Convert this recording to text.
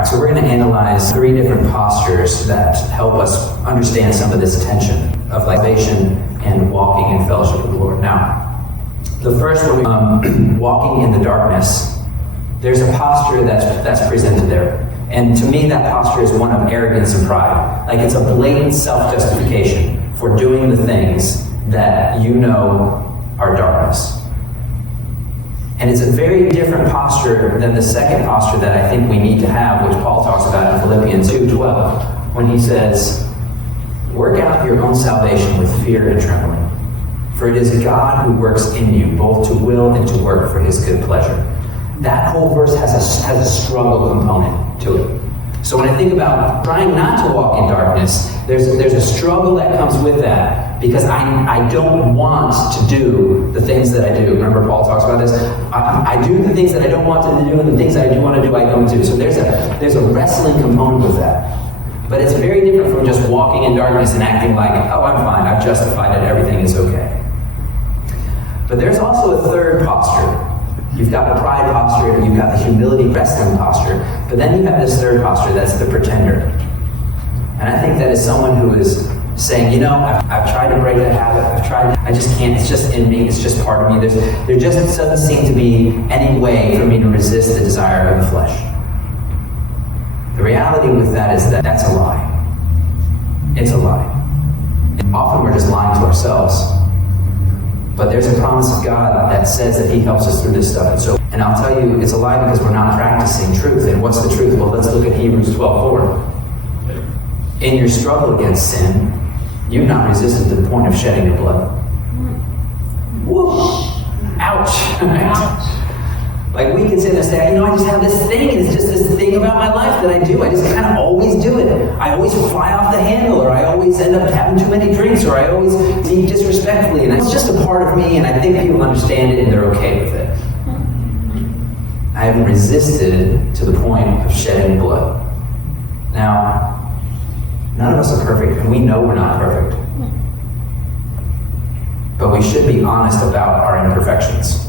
right, so we're going to analyze 3 different postures that help us understand some of this tension of salvation and walking in fellowship with the Lord. Now, the first one, walking in the darkness, there's a posture that's presented there. And to me, that posture is one of arrogance and pride. Like it's a blatant self-justification for doing the things that you know are darkness. And it's a very different posture than the second posture that I think we need to have, which Paul talks about in Philippians 2:12, when he says, work out your own salvation with fear and trembling. For it is God who works in you, both to will and to work for his good pleasure. That whole verse has a struggle component to it. So when I think about trying not to walk in darkness, there's a struggle that comes with that, because I don't want to do the things that I do. Remember Paul talks about this? I do the things that I don't want to do, and the things that I do want to do, I don't do. So there's a wrestling component with that. But it's very different from just walking in darkness and acting like, oh, I'm fine, I've justified it, everything is okay. But there's also a third posture. You've got the pride posture, you've got the humility wrestling posture, but then you have this third posture, that's the pretender. And I think that is someone who is saying, you know, I've tried to break that habit, I just can't, it's just in me, it's just part of me. There just doesn't seem to be any way for me to resist the desire of the flesh. The reality with that is that that's a lie. It's a lie. And often we're just lying to ourselves. But there's a promise of God that says that he helps us through this stuff. And I'll tell you, it's a lie because we're not practicing truth. And what's the truth? Well, let's look at Hebrews 12:4. In your struggle against sin, you've not resisted to the point of shedding your blood. Woo! Ouch! Like we can sit there and say, you know, I just have this thing. It's just this thing about my life that I do. I just kind of always do it. I always fly off the handle, or I always end up having too many drinks, or I always speak disrespectfully. And it's just a part of me, and I think people understand it and they're okay with it. I haven't resisted to the point of shedding blood. Now, none of us are perfect, and we know we're not perfect. But we should be honest about our imperfections.